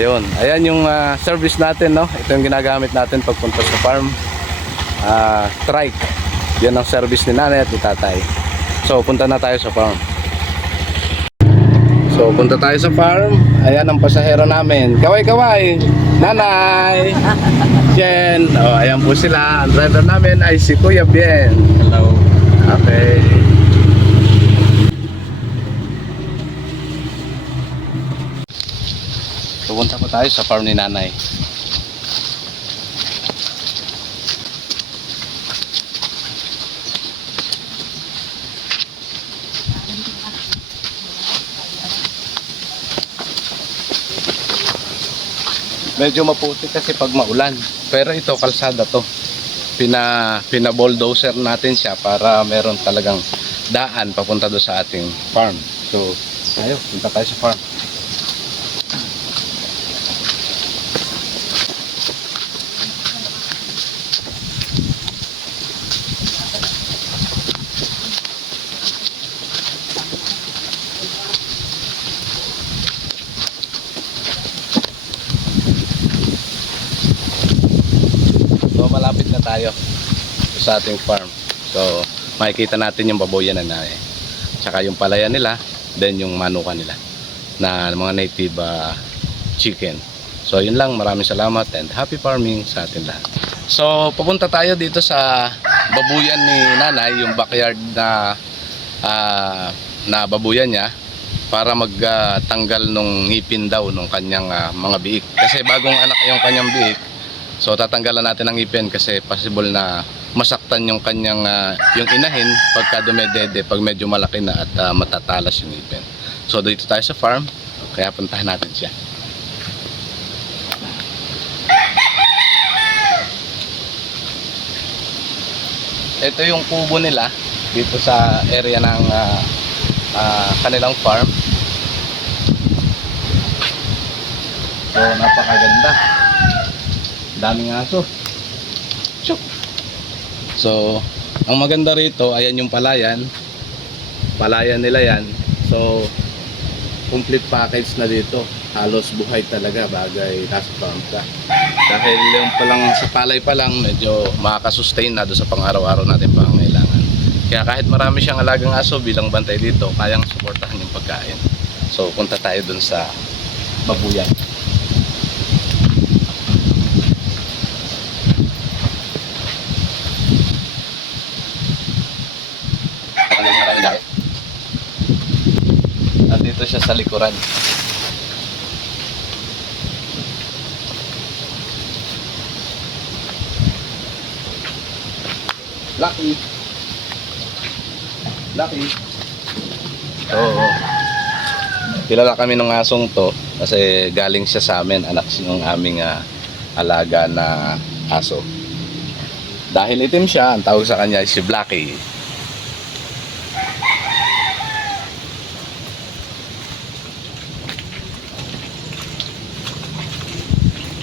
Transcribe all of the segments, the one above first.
Ayun, ayan yung service natin, no? Ito yung ginagamit natin pagpunta sa farm. Trike. Yan ang service ni nanay at ni tatay. So, punta na tayo sa farm. So, punta tayo sa farm. Ayan ang pasahero namin. Kaway-kaway! Nanay! Jen! Oh, ayan po sila. Ang driver namin ay si Kuya Bien. Hello. Okay. Pupunta po tayo sa farm ni nanay. Medyo maputi kasi pag maulan. Pero ito, kalsada to. Pina-bulldozer natin siya para meron talagang daan papunta doon sa ating farm. So, tayo, punta tayo sa farm. So malapit na tayo sa ating farm. So makikita natin yung baboyan na tsaka yung palayan nila, then yung manukan nila na mga native chicken. So yun lang, maraming salamat and happy farming sa atin lahat. So papunta tayo dito sa babuyan ni nanay, yung backyard na babuyan niya, para magtanggal nung ngipin daw nung kanyang mga biik. Kasi bagong anak yung kanyang biik. So tatanggalan natin ang ngipin kasi possible na masaktan yung kanyang yung inahin pagka dumedede, pag medyo malaki na at matatalas yung ngipin. So dito tayo sa farm, kaya puntahan natin siya. Ito yung kubo nila dito sa area ng kanilang farm. So napakaganda. Daming aso. Chuk. So, ang maganda rito, ayan yung palayan. Palayan nila yan. So, complete package na dito. Halos buhay talaga, bagay nasa farm ka. Dahil yung palang sa palay pa lang, medyo makakasustain na doon sa pang-araw-araw natin pangangailangan. Kaya kahit marami siyang alagang aso bilang bantay dito, kayang suportahan yung pagkain. So, punta tayo doon sa babuyan. Nandito siya sa likuran. Lucky. Lucky. Oo. Kilala kami ng asong to kasi galing siya sa amin, anak ng aming alaga na aso. Dahil itim siya, ang tawag sa kanya ay si Blacky.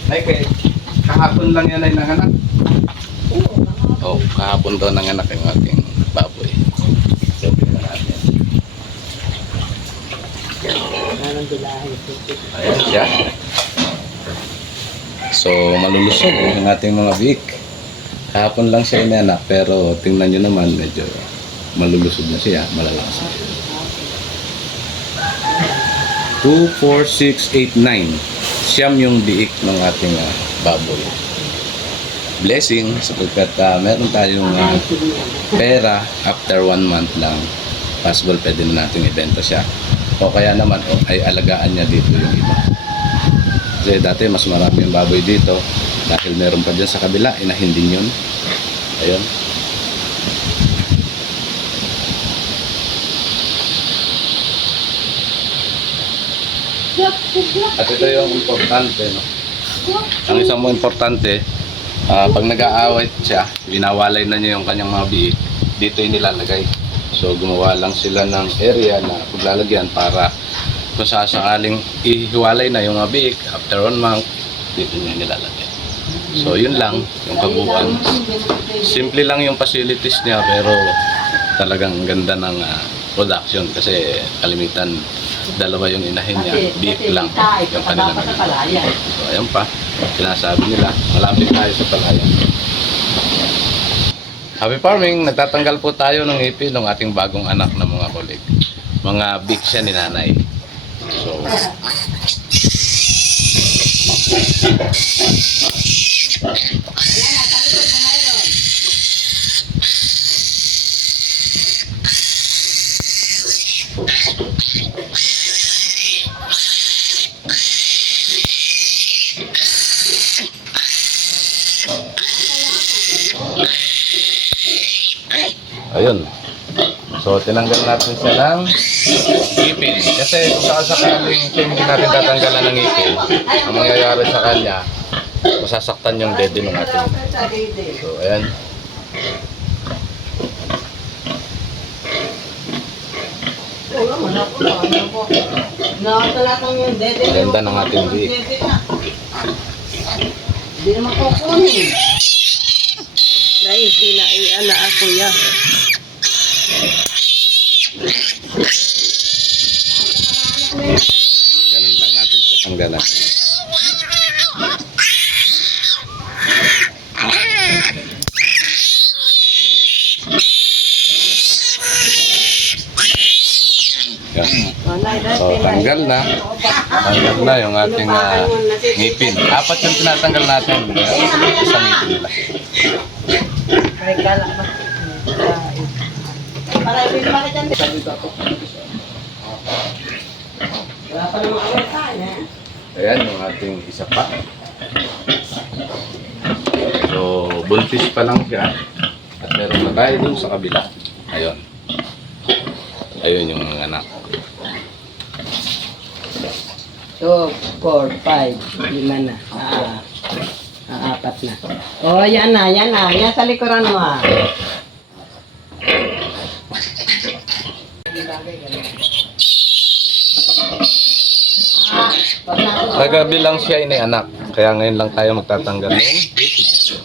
Ay, kahapon lang yan ay nanganak. Oh, kahapon daw nanganak yung ating baboy. So, tingnan natin. Ayan siya. So, malulusog yung ating mga biik. Kahapon lang siya inanak, pero tingnan nyo naman, medyo malulusog na siya, malalakas na. 2, 4, 6, 8, 9. Siyam yung biik ng ating baboy. Blessing sapagkat meron tayong pera after 1 month lang. Possible pwede na natin ibenta siya. O kaya naman ay alagaan niya dito yung iba. Kasi dati mas marami yung baboy dito. Dahil meron pa dyan sa kabila, inahin din yun. Ayun. At ito yung importante, no? Ang isang mo importante, pag nag-aaway siya, binawalay na niya yung kanyang mga biik, dito yung nilalagay. So gumawa lang sila ng area na paglalagyan para kung sasakaling ihiwalay na yung mga biik, after 1 month, dito niya nilalagay. So yun lang yung kabuuan. Simple lang yung facilities niya pero talagang ganda ng production kasi kalimitan dalawa yung inahin niya, beef lang yung kanilang naging. So ayan pa, sinasabi nila, malapit tayo sa palayan. Happy farming, nagtatanggal po tayo ng ipin ng ating bagong anak na mga kulig. Mga beef siya ni nanay. So, ayun. So, tinanggal natin siya ng ipin. Kasi kung sakasakaling hindi natin tatanggalan ng ipin, ang mangyayari sa kanya, masasaktan yung dede ng ating. So, ayan. Ganda ng ating beef. Hindi naman kukunin. Dahil sila ay ala ako ya. Ganun lang natin siya tanggalan. Yan. So, tanggal na. Tanggal na yung ating ngipin. 4 yung tinatanggal natin. Isang ngipin nila. Ayan yung ating isa pa. So, buntis pa lang siya. At meron na tayo dun sa kabila. Ayun. Ayun yung mga anak. 2, 4, 5, 5 na. Apat na. Oh, yan na, yan na. Yan sa likuran mo ah. Nagabi lang siya ini anak. Kaya ngayon lang tayo magtatanggal ng ipin niya.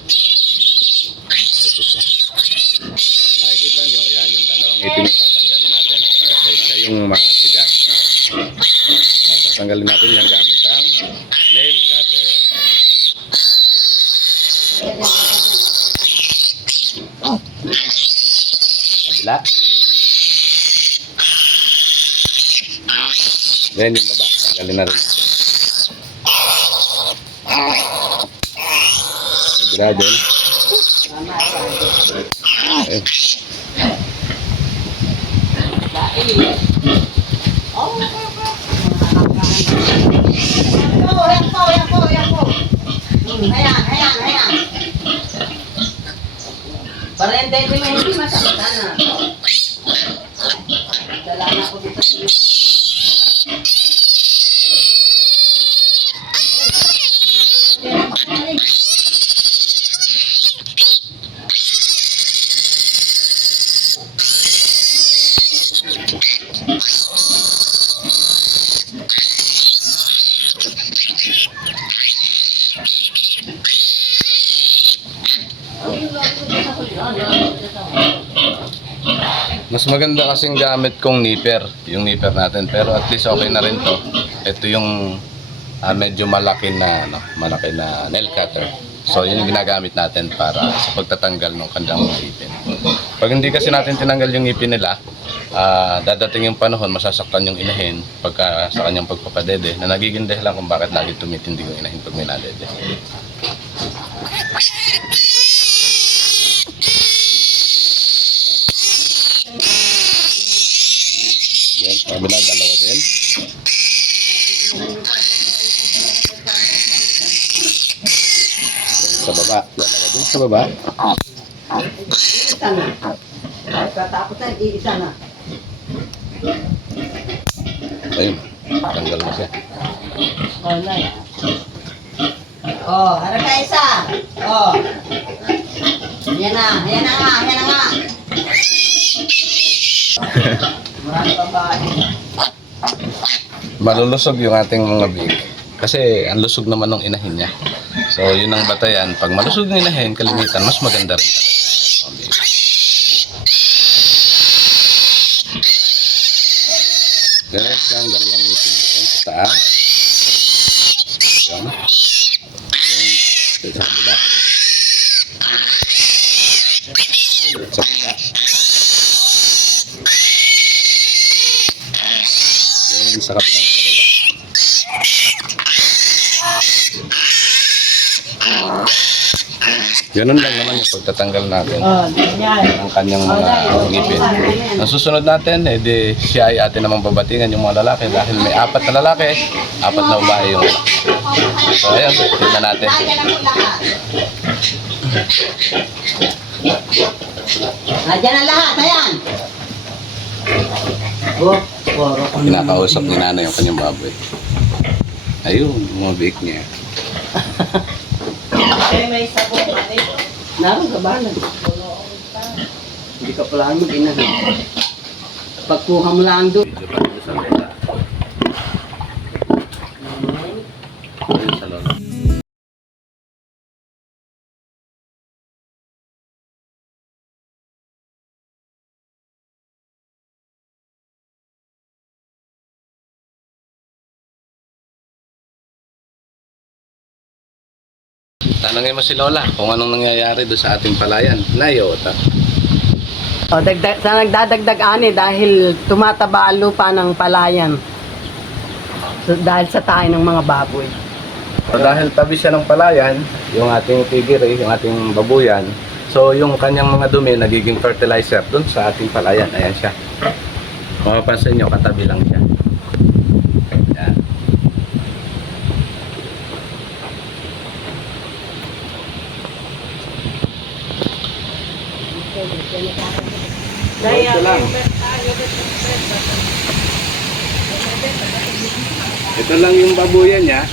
Makikita nyo, yan yung dalawang ipin yung tatanggalin natin. Kasi siya yung matigas. Tatanggalin natin yung gamit ang nail cutter. Kabila. Yan yung baba. Tanggalin na rin. Kabila din. Okay. Ayan. Para hindi masakit na. Dala na ko dito. Mas maganda kasing gamit kong nipper, yung nipper natin. Pero at least okay na rin to. Ito yung medyo malaki na nail cutter. So yun yung ginagamit natin para sa pagtatanggal ng kanilang ipin. Pag hindi kasi natin tinanggal yung ipin nila, dadating yung panahon, masasaktan yung inahin pagka sa kanyang pagpapadede, na nagiging dahilan kung bakit lagi tumitindi yung inahin pag may nadede. Yan, kabila, dalawa din. Sa baba, dalawa din sa baba. Isa na. Katapos na, isa na. Ayun, tanggal na siya. Oh, na. Oh, harap ka isa. Oh. Yan na nga. Marami babae. Malulusog yung ating mga big. Kasi ang lusog naman ng inahin niya. So yun ang batayan. Pag malusog ng inahin, kalimitan, mas maganda rin talaga. Meron siyang dalawang ngipin doon sa taas. Ayan. Ayan. Sa kabila. Sa kabila. Ayan sa kabilang kabila. Ganun lang naman yung pagtatanggal natin Oh, ganyan. ang kanyang mga ngipin. Ang susunod natin, di siya ay atin namang babatingan yung mga lalaki dahil may 4 na lalaki, 4 na babae yung anak. So ayan, tingnan natin. Nandiyan ang lahat, ayan. Oh, puro ko na. Kinakausap ni nanay yung kanyang baboy. Ayun, umabik niya. May sabong mali. Naroon ka ba? Hindi ka pala mag-inahin. Pagkuha mo lang doon. Medyo pa dito sa lola. Ayun sa lola. Tanungin mo si Lola kung anong nangyayari doon sa ating palayan. Nayota. O, sa nagdadagdag ani dahil tumataba ang lupa ng palayan. So, dahil sa tayo ng mga baboy. So, dahil tabi siya ng palayan, yung ating tigiri, yung ating babuyan, so yung kanyang mga dumi nagiging fertilizer doon sa ating palayan. Ayan siya. Mapapansin nyo, katabi lang siya. Ayan. Ito lang. Ito lang yung babuyan niya.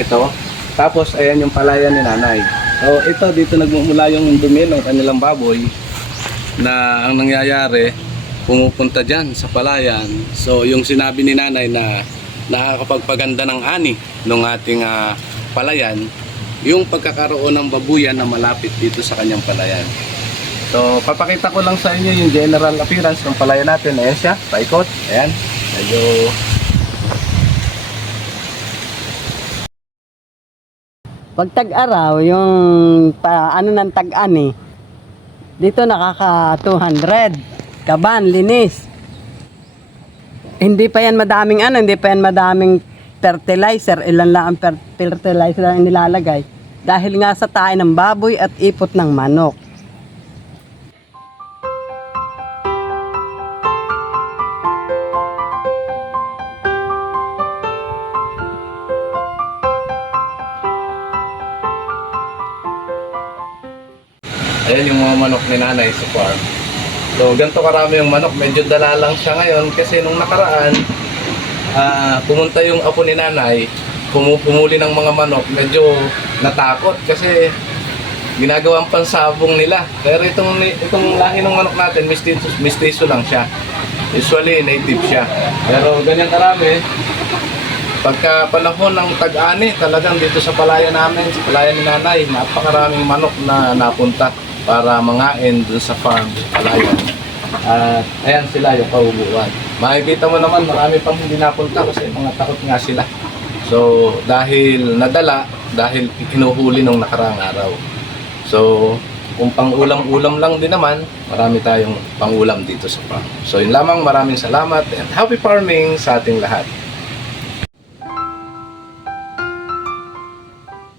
Ito. Tapos ayan yung palayan ni nanay. So ito dito nagmumula yung dumi ng kanilang baboy na ang nangyayari pumupunta dyan sa palayan. So yung sinabi ni nanay na nakakapagpaganda ng ani ng ating palayan, yung pagkakaroon ng babuyan na malapit dito sa kanyang palayan. So papakita ko lang sa inyo yung general appearance ng palayan natin. Ayan siya, paikot. Ayan. Medyo Pag tag-araw, yung ano ng tag-ani, dito nakaka 200. Kaban, linis. Hindi pa yan madaming hindi pa yan madaming fertilizer. Ilan lang ang fertilizer ang nilalagay. Dahil nga sa tayo ng baboy at ipot ng manok. ayan yung mga manok ni nanay sa farm. So ganito karami yung manok, medyo dala lang siya ngayon kasi nung nakaraan pumunta yung apo ni nanay, pumuli ng mga manok, medyo natakot kasi ginagawang pansabong nila. Pero itong lahi ng manok natin, mistiso lang siya. Usually native siya. Pero ganyan karami, pagka panahon ng tag-ani, talagang dito sa palayan namin, sa palayan ni nanay, napakaraming manok na napunta para mangain dun sa farm, sa palayan. At ayan sila yung kaubuan. Makikita mo naman, marami pang hindi napunta kasi mga takot nga sila. So, dahil nadala, dahil kinuhuli nung nakaraang araw. So, kung pang-ulam-ulam lang din naman, marami tayong pang-ulam dito sa farm. So, yun lamang, maraming salamat and happy farming sa ating lahat.